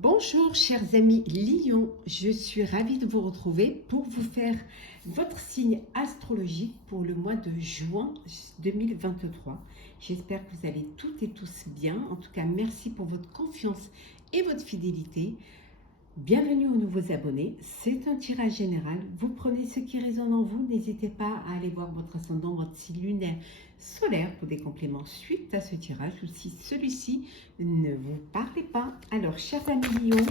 Bonjour chers amis Lion, je suis ravie de vous retrouver pour vous faire votre signe astrologique pour le mois de juin 2023. J'espère que vous allez toutes et tous bien. En tout cas, merci pour votre confiance et votre fidélité. Bienvenue aux nouveaux abonnés, c'est un tirage général, vous prenez ce qui résonne en vous, n'hésitez pas à aller voir votre ascendant, votre signe lunaire solaire pour des compléments suite à ce tirage ou si celui-ci ne vous parle pas. Alors chers amis Lion,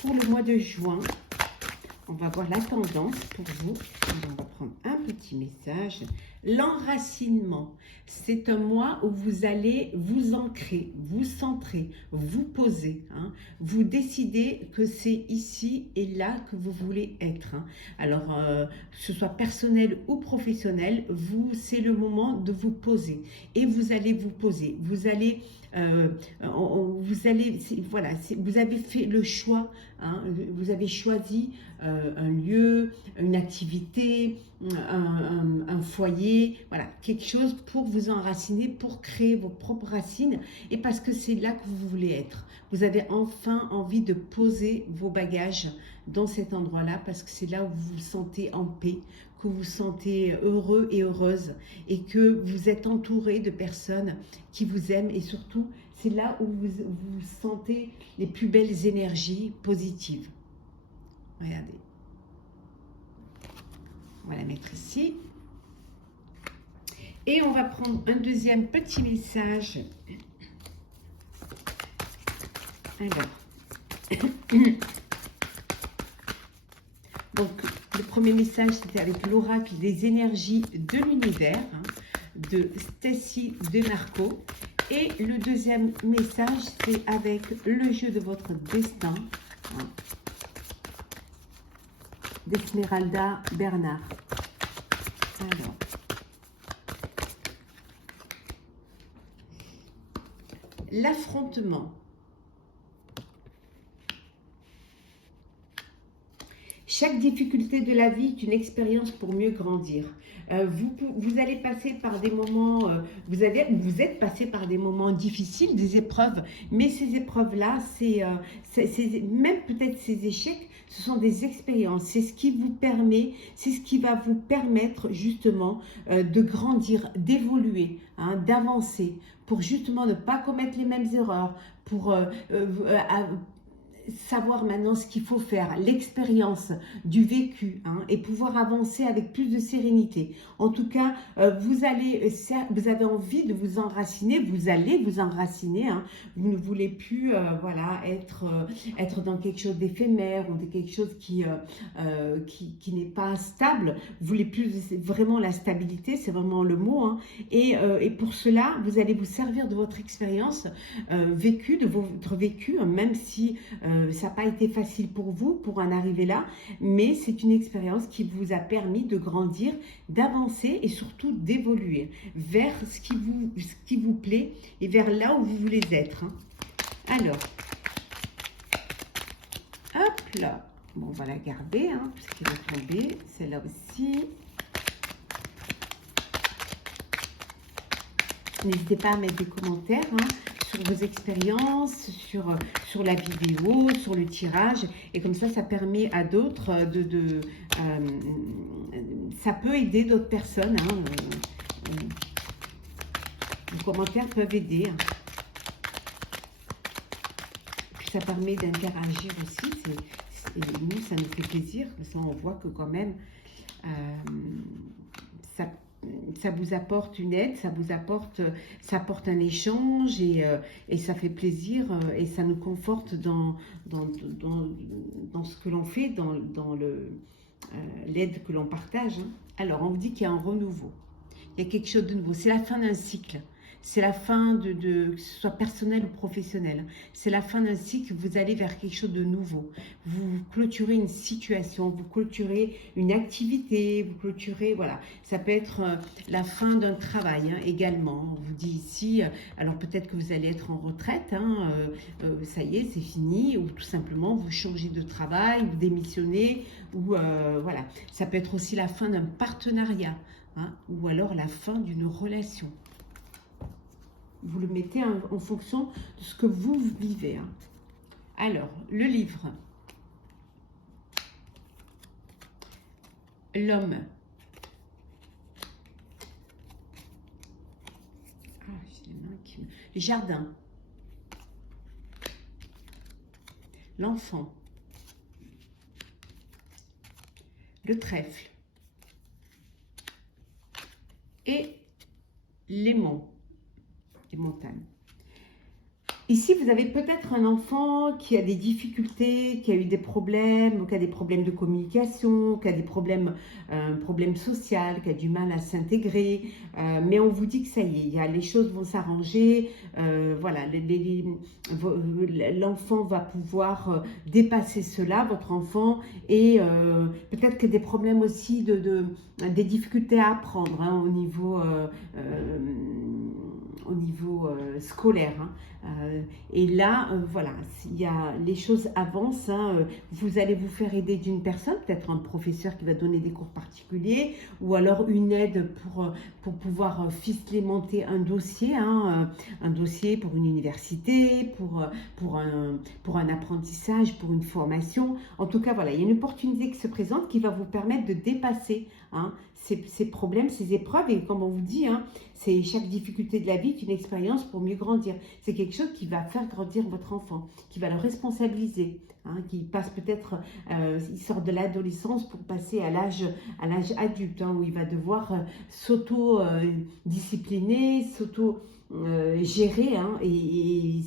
pour le mois de juin, on va voir la tendance pour vous. On va prendre un petit message. L'enracinement, c'est un mois où vous allez vous ancrer, vous centrer, vous poser. Vous décidez que c'est ici et là que vous voulez être. Alors, que ce soit personnel ou professionnel, c'est le moment de vous poser. Et vous allez vous poser. Vous allez... vous avez fait le choix, vous avez choisi un lieu, une activité, un foyer, voilà, quelque chose pour vous enraciner, pour créer vos propres racines et parce que c'est là que vous voulez être. Vous avez enfin envie de poser vos bagages dans cet endroit-là parce que c'est là où vous vous sentez en paix, que vous vous sentez heureux et heureuse et que vous êtes entouré de personnes qui vous aiment et surtout, c'est là où vous sentez les plus belles énergies positives. Regardez. On va la mettre ici. Et on va prendre un deuxième petit message. Alors. Donc, le premier message, c'était avec l'oracle des énergies de l'univers, de Stacy DeMarco. Et le deuxième message, c'est avec le jeu de votre destin, d'Esmeralda Bernard. Alors. L'affrontement. Chaque difficulté de la vie est une expérience pour mieux grandir. Vous allez passer par des moments, vous êtes passé par des moments difficiles, des épreuves, mais ces épreuves-là, même peut-être ces échecs, ce sont des expériences. C'est ce qui vous permet, c'est ce qui va vous permettre justement de grandir, d'évoluer, d'avancer, pour justement ne pas commettre les mêmes erreurs, pour savoir maintenant ce qu'il faut faire, l'expérience du vécu et pouvoir avancer avec plus de sérénité. En tout cas, vous avez envie de vous enraciner, vous allez vous enraciner. Vous ne voulez plus voilà, être dans quelque chose d'éphémère ou de quelque chose qui n'est pas stable. Vous voulez plus vraiment la stabilité, c'est vraiment le mot. Et pour cela, vous allez vous servir de votre expérience vécue, de votre vécu, même si ça n'a pas été facile pour vous pour en arriver là, mais c'est une expérience qui vous a permis de grandir, d'avancer et surtout d'évoluer vers ce qui vous plaît et vers là où vous voulez être. Alors, hop là, bon, on va la garder, puisqu'elle va tomber, celle-là aussi. N'hésitez pas à mettre des commentaires sur vos expériences, sur la vidéo, sur le tirage. Et comme ça permet à d'autres ça peut aider d'autres personnes. Les commentaires peuvent aider. Puis ça permet d'interagir aussi. Nous, ça nous fait plaisir. Ça, on voit que quand même, ça vous apporte une aide, ça apporte un échange et ça fait plaisir et ça nous conforte dans ce que l'on fait, dans l'aide que l'on partage. Alors, on vous dit qu'il y a un renouveau, il y a quelque chose de nouveau, c'est la fin d'un cycle. C'est la fin que ce soit personnel ou professionnel. C'est la fin d'un cycle, vous allez vers quelque chose de nouveau. Vous clôturez une situation, vous clôturez une activité, vous clôturez, voilà. Ça peut être la fin d'un travail également. On vous dit ici, alors peut-être que vous allez être en retraite, ça y est, c'est fini, ou tout simplement vous changez de travail, vous démissionnez, ou voilà. Ça peut être aussi la fin d'un partenariat, ou alors la fin d'une relation. Vous le mettez en fonction de ce que vous vivez. Alors, le livre. L'homme. Ah, j'ai les mains qui... Le jardin. L'enfant. Le trèfle. Et les monts, les montagnes. Ici, vous avez peut-être un enfant qui a des difficultés, qui a eu des problèmes, qui a des problèmes de communication, qui a des problèmes, problèmes sociaux, qui a du mal à s'intégrer. Mais on vous dit que ça y est, les choses vont s'arranger. Voilà, l'enfant va pouvoir dépasser cela, votre enfant, et peut-être que des problèmes aussi, des difficultés à apprendre hein, au niveau scolaire. Hein. Et là, voilà, les choses avancent. Hein, vous allez vous faire aider d'une personne, peut-être un professeur qui va donner des cours particuliers, ou alors une aide pour pouvoir ficeler, monter un dossier, hein, un dossier pour une université, pour un apprentissage, pour une formation. En tout cas, voilà, il y a une opportunité qui se présente qui va vous permettre de dépasser hein, ces problèmes, ces épreuves. Et comme on vous dit, hein, c'est chaque difficulté de la vie est une expérience pour mieux grandir. C'est quelque chose qui va faire grandir votre enfant, qui va le responsabiliser, hein, qui passe peut-être, il sort de l'adolescence pour passer à l'âge adulte, hein, où il va devoir s'auto-discipliner, gérer, hein, et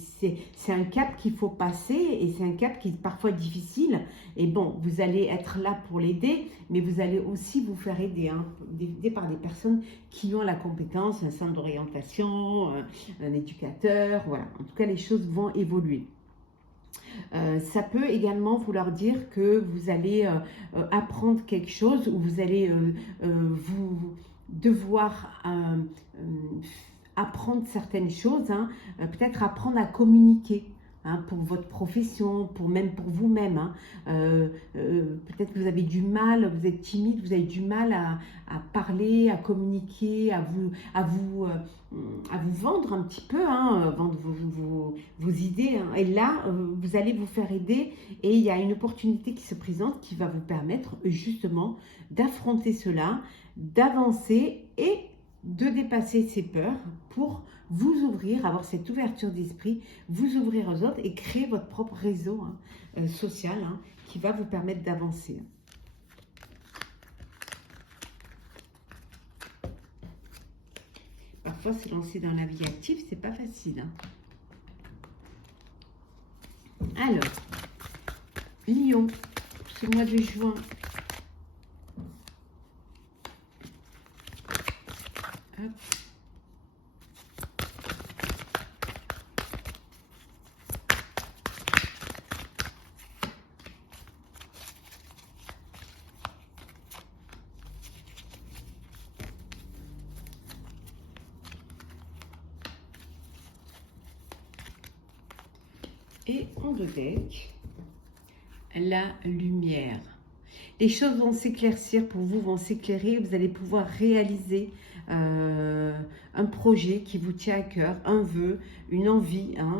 c'est un cap qu'il faut passer, et c'est un cap qui est parfois difficile, et bon, vous allez être là pour l'aider, mais vous allez aussi vous faire aider, hein, aider par des personnes qui ont la compétence, un centre d'orientation, un éducateur, voilà, en tout cas les choses vont évoluer. Ça peut également vouloir dire que vous allez apprendre quelque chose, ou vous allez vous devoir apprendre certaines choses, hein, peut-être apprendre à communiquer. Hein, pour votre profession, même pour vous-même. Hein. Peut-être que vous avez du mal, vous êtes timide, vous avez du mal à parler, à communiquer, à vous vendre un petit peu, hein, vendre vos idées. Hein. Et là, vous allez vous faire aider, et il y a une opportunité qui se présente qui va vous permettre justement d'affronter cela, d'avancer et de dépasser ses peurs pour vous ouvrir, avoir cette ouverture d'esprit, vous ouvrir aux autres et créer votre propre réseau hein, social hein, qui va vous permettre d'avancer. Parfois, se lancer dans la vie active, c'est pas facile. Hein. Alors, Lion, ce mois de juin. Hop. Et on deck la lumière. Les choses vont s'éclaircir pour vous, vont s'éclairer. Vous allez pouvoir réaliser un projet qui vous tient à cœur, un vœu, une envie. Hein,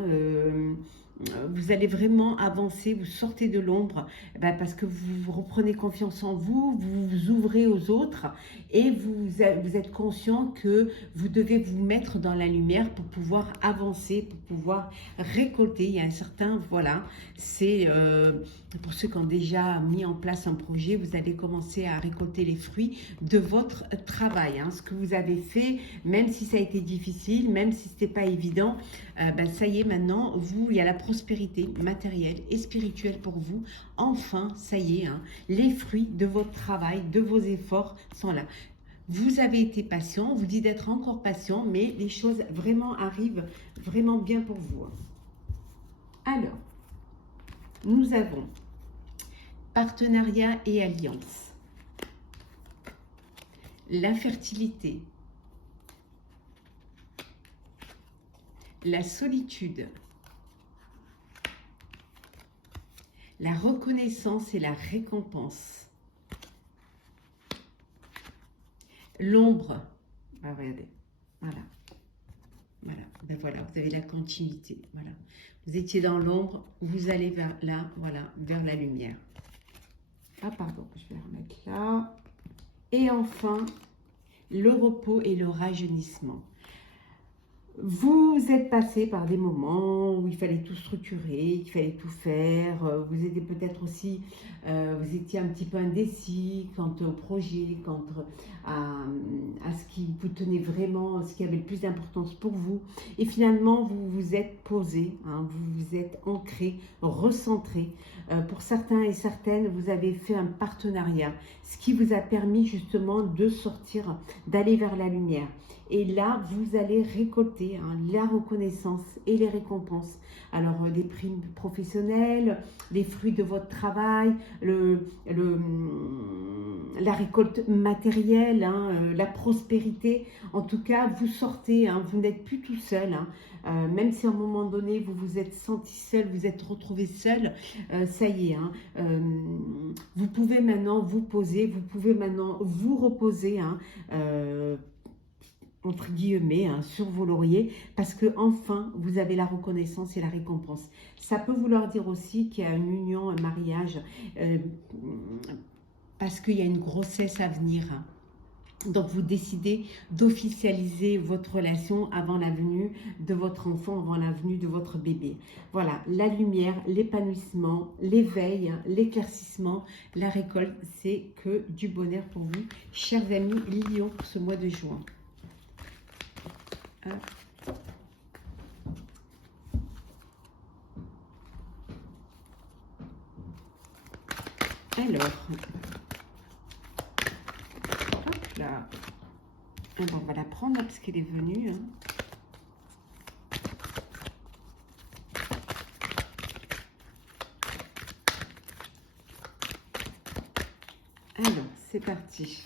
vous allez vraiment avancer, vous sortez de l'ombre parce que vous reprenez confiance en vous, vous vous ouvrez aux autres et vous êtes conscient que vous devez vous mettre dans la lumière pour pouvoir avancer, pour pouvoir récolter. Il y a un certain, voilà, c'est pour ceux qui ont déjà mis en place un projet, vous allez commencer à récolter les fruits de votre travail. Hein, ce que vous avez fait, même si ça a été difficile, même si ce n'était pas évident, ça y est, maintenant, il y a la prospérité matérielle et spirituelle pour vous. Enfin, ça y est, hein, les fruits de votre travail, de vos efforts sont là. Vous avez été patient, on vous dit d'être encore patient, mais les choses vraiment arrivent vraiment bien pour vous. Alors, nous avons partenariat et alliance, la fertilité, la solitude, la reconnaissance et la récompense, l'ombre, regardez, voilà, Voilà, ben voilà, vous avez la continuité. Voilà, vous étiez dans l'ombre, vous allez vers là, voilà, vers la lumière. Ah pardon, je vais remettre là. Et enfin, le repos et le rajeunissement. Vous êtes passé par des moments où il fallait tout structurer, il fallait tout faire. Vous étiez peut-être aussi, vous étiez un petit peu indécis quant au projet, quant à ce qui vous tenait vraiment, ce qui avait le plus d'importance pour vous. Et finalement, vous vous êtes posé, hein, vous vous êtes ancré, recentré. Pour certains et certaines, vous avez fait un partenariat, ce qui vous a permis justement de sortir, d'aller vers la lumière. Et là, vous allez récolter la reconnaissance et les récompenses. Alors, les primes professionnelles, les fruits de votre travail, la récolte matérielle, la prospérité. En tout cas, vous sortez, vous n'êtes plus tout seul. Même si à un moment donné, vous vous êtes senti seul, vous êtes retrouvé seul, ça y est. Vous pouvez maintenant vous poser, vous pouvez maintenant vous reposer. Entre guillemets, sur vos lauriers, parce que enfin vous avez la reconnaissance et la récompense. Ça peut vouloir dire aussi qu'il y a une union, un mariage, parce qu'il y a une grossesse à venir. Donc, vous décidez d'officialiser votre relation avant la venue de votre enfant, avant la venue de votre bébé. Voilà, la lumière, l'épanouissement, l'éveil, l'éclaircissement, la récolte, c'est que du bonheur pour vous, chers amis Lion, pour ce mois de juin. Alors, hop là. Alors, on va la prendre parce qu'elle est venue. Alors, c'est parti.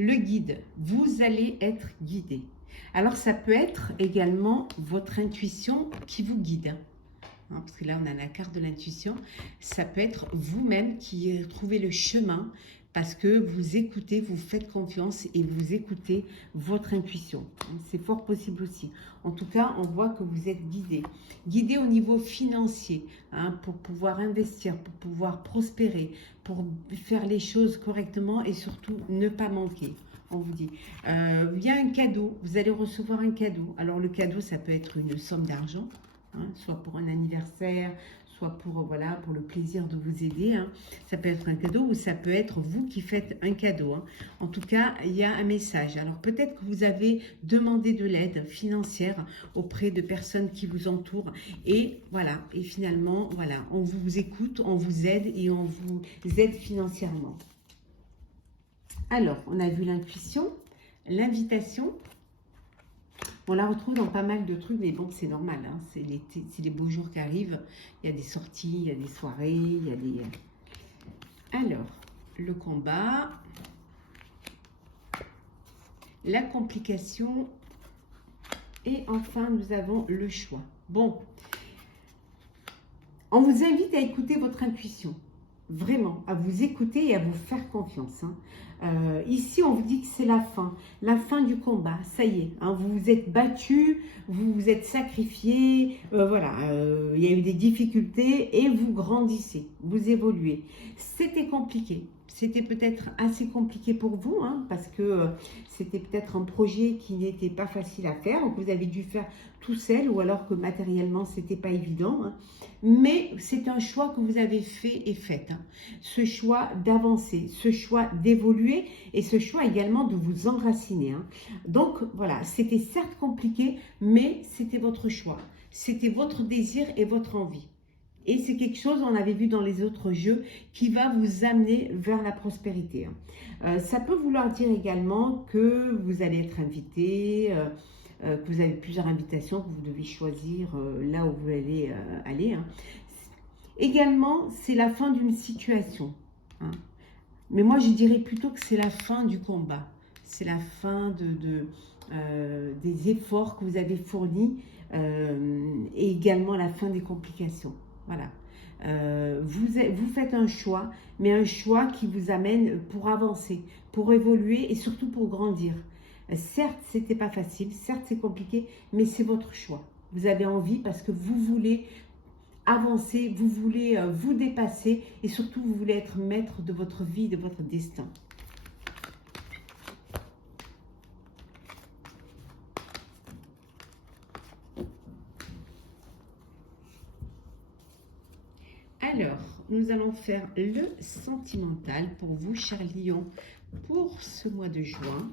Le guide, vous allez être guidé. Alors, ça peut être également votre intuition qui vous guide. Parce que là, on a la carte de l'intuition. Ça peut être vous-même qui trouvez le chemin parce que vous écoutez, vous faites confiance et vous écoutez votre intuition. C'est fort possible aussi. En tout cas, on voit que vous êtes guidé. Guidé au niveau financier, pour pouvoir investir, pour pouvoir prospérer, pour faire les choses correctement et surtout ne pas manquer. On vous dit, il y a un cadeau, vous allez recevoir un cadeau. Alors le cadeau, ça peut être une somme d'argent, soit pour un anniversaire, soit pour, voilà, pour le plaisir de vous aider. Ça peut être un cadeau ou ça peut être vous qui faites un cadeau. En tout cas, il y a un message. Alors peut-être que vous avez demandé de l'aide financière auprès de personnes qui vous entourent. Et voilà, et finalement, voilà, on vous écoute, on vous aide et on vous aide financièrement. Alors, on a vu l'intuition, l'invitation. On la retrouve dans pas mal de trucs, mais bon, c'est normal. C'est l'été, c'est les beaux jours qui arrivent. Il y a des sorties, il y a des soirées, il y a des... Alors, le combat, la complication et enfin, nous avons le choix. Bon, on vous invite à écouter votre intuition. Vraiment, à vous écouter et à vous faire confiance. Ici, on vous dit que c'est la fin du combat. Ça y est, vous vous êtes battu, vous vous êtes sacrifié. Voilà, il y a eu des difficultés et vous grandissez, vous évoluez. C'était compliqué. C'était peut-être assez compliqué pour vous, parce que c'était peut-être un projet qui n'était pas facile à faire, ou que vous avez dû faire tout seul, ou alors que matériellement, c'était pas évident. Mais c'est un choix que vous avez fait et fait. Ce choix d'avancer, ce choix d'évoluer et ce choix également de vous enraciner. Donc voilà, c'était certes compliqué, mais c'était votre choix. C'était votre désir et votre envie. Et c'est quelque chose, on avait vu dans les autres jeux, qui va vous amener vers la prospérité. Ça peut vouloir dire également que vous allez être invité que vous avez plusieurs invitations, que vous devez choisir là où vous allez aller. Hein. Également, c'est la fin d'une situation. Hein. Mais moi, je dirais plutôt que c'est la fin du combat. C'est la fin des efforts que vous avez fournis et également la fin des complications. Voilà. Vous faites un choix, mais un choix qui vous amène pour avancer, pour évoluer et surtout pour grandir. Certes, c'était pas facile, certes, c'est compliqué, mais c'est votre choix. Vous avez envie parce que vous voulez avancer, vous voulez vous dépasser et surtout vous voulez être maître de votre vie, de votre destin. Alors, nous allons faire le sentimental pour vous, chers lions, pour ce mois de juin.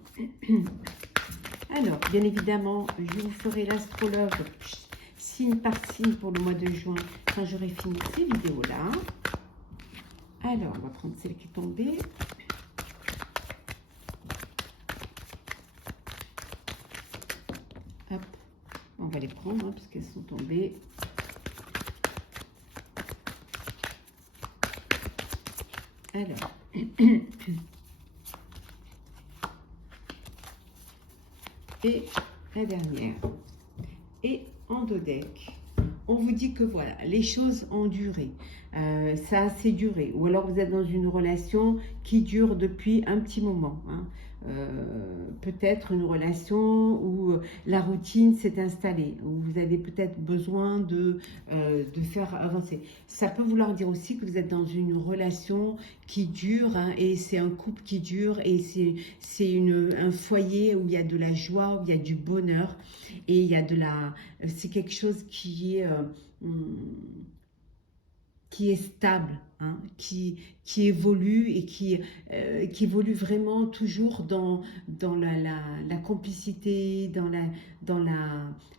Alors, bien évidemment, je vous ferai l'astrologue signe par signe pour le mois de juin quand j'aurai fini ces vidéos-là. Alors, on va prendre celle qui est tombée. Hop, on va les prendre hein, parce qu'elles sont tombées. Alors, et la dernière. Et en dos deck, on vous dit que voilà, les choses ont duré, ça a assez duré. Ou alors vous êtes dans une relation qui dure depuis un petit moment. Hein. Peut-être une relation où la routine s'est installée, où vous avez peut-être besoin de faire avancer. Ça peut vouloir dire aussi que vous êtes dans une relation qui dure, hein, et c'est un couple qui dure, et c'est un foyer où il y a de la joie, où il y a du bonheur, et il y a c'est quelque chose qui est stable, hein, qui évolue et qui évolue vraiment toujours dans la complicité, dans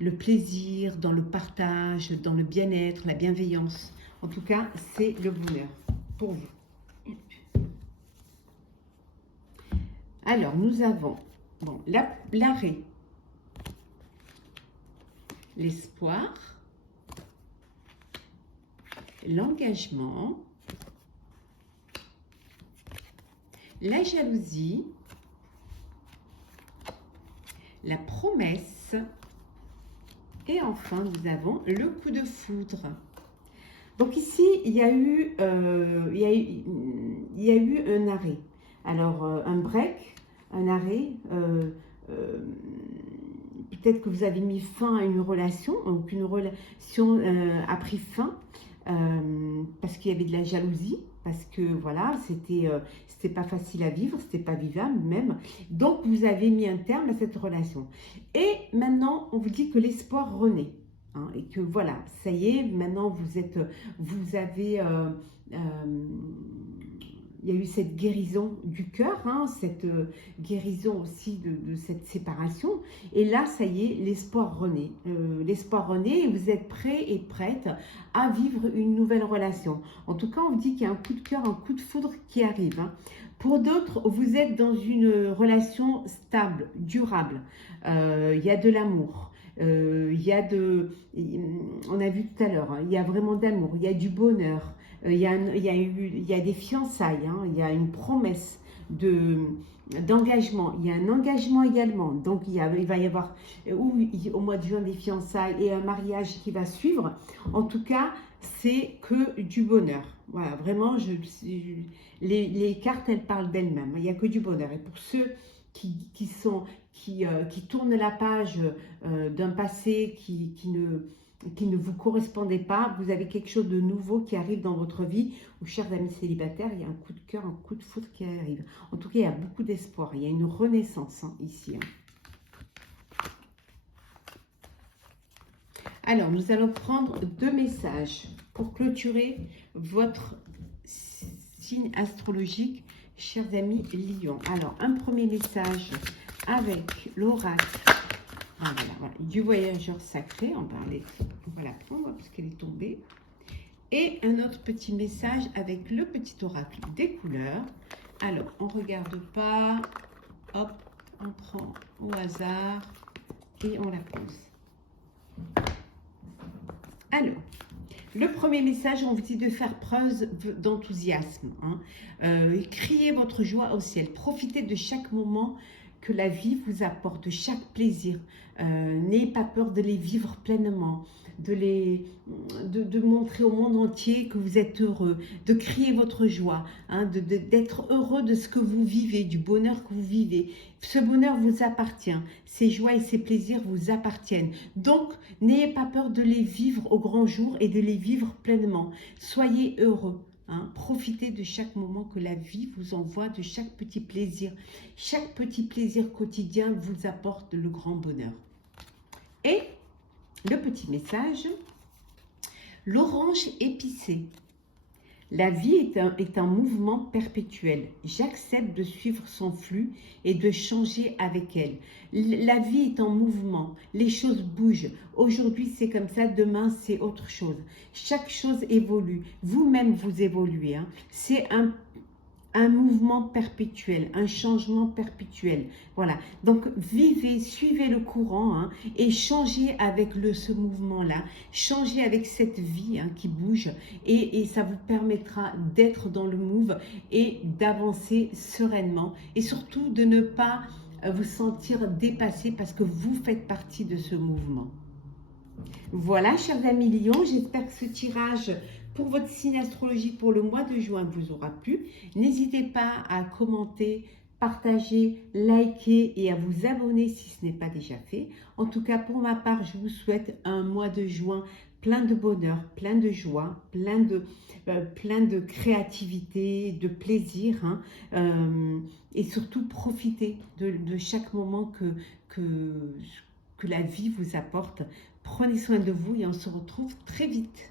le plaisir, dans le partage, dans le bien-être, la bienveillance. En tout cas, c'est le bonheur pour vous. Alors, nous avons bon, l'arrêt, l'espoir, l'engagement, la jalousie, la promesse et enfin nous avons le coup de foudre. Donc ici il y a eu un arrêt. Alors un break, un arrêt. Peut-être que vous avez mis fin à une relation, ou qu'une relation a pris fin. Parce qu'il y avait de la jalousie, parce que voilà, c'était pas facile à vivre, c'était pas vivable même. Donc vous avez mis un terme à cette relation. Et maintenant, on vous dit que l'espoir renaît. Hein, et que voilà, ça y est, maintenant il y a eu cette guérison du cœur, hein, cette guérison aussi de cette séparation. Et là, ça y est, l'espoir renaît. L'espoir renaît et vous êtes prêts et prêtes à vivre une nouvelle relation. En tout cas, on vous dit qu'il y a un coup de cœur, un coup de foudre qui arrive. Hein. Pour d'autres, vous êtes dans une relation stable, durable. Il y a de l'amour. On a vu tout à l'heure, hein, il y a vraiment d'amour, il y a du bonheur. Il y a des fiançailles, hein, il y a une promesse d'engagement, il y a un engagement également. Donc il va y avoir au mois de juin des fiançailles et un mariage qui va suivre. En tout cas, c'est que du bonheur. Voilà, vraiment, les cartes, elles parlent d'elles-mêmes. Il n'y a que du bonheur. Et pour ceux qui tournent la page d'un passé qui ne vous correspondait pas, vous avez quelque chose de nouveau qui arrive dans votre vie, ou chers amis célibataires, il y a un coup de cœur, un coup de foudre qui arrive. En tout cas, il y a beaucoup d'espoir, il y a une renaissance hein, ici. Hein. Alors, nous allons prendre 2 messages pour clôturer votre signe astrologique, chers amis Lion. Alors, un premier message avec l'oracle. Ah, voilà, du voyageur sacré, on va la prendre parce qu'elle est tombée. Et un autre petit message avec le petit oracle des couleurs. Alors, on ne regarde pas, hop, on prend au hasard et on la pose. Alors, le premier message, on vous dit de faire preuve d'enthousiasme. Criez votre joie au ciel. Profitez de chaque moment que la vie vous apporte, de chaque plaisir. N'ayez pas peur de les vivre pleinement, de montrer au monde entier que vous êtes heureux, de crier votre joie, d'être heureux de ce que vous vivez, du bonheur que vous vivez. Ce bonheur vous appartient, ces joies et ces plaisirs vous appartiennent. Donc, n'ayez pas peur de les vivre au grand jour et de les vivre pleinement. Soyez heureux. Profitez de chaque moment que la vie vous envoie, de chaque petit plaisir. Chaque petit plaisir quotidien vous apporte le grand bonheur. Et le petit message, l'orange épicée. La vie est un mouvement perpétuel. J'accepte de suivre son flux et de changer avec elle. La vie est en mouvement. Les choses bougent. Aujourd'hui, c'est comme ça. Demain, c'est autre chose. Chaque chose évolue. Vous-même, vous évoluez. C'est un mouvement perpétuel, un changement perpétuel. Voilà. Donc, vivez, suivez le courant et changez avec ce mouvement-là. Changez avec cette vie qui bouge et ça vous permettra d'être dans le move et d'avancer sereinement et surtout de ne pas vous sentir dépassé parce que vous faites partie de ce mouvement. Voilà, chers amis Lion, j'espère que ce tirage pour votre signe astrologique pour le mois de juin vous aura plu. N'hésitez pas à commenter, partager, liker et à vous abonner si ce n'est pas déjà fait. En tout cas, pour ma part, je vous souhaite un mois de juin plein de bonheur, plein de joie, plein de créativité, de plaisir. Et surtout, profitez de chaque moment que la vie vous apporte. Prenez soin de vous et on se retrouve très vite.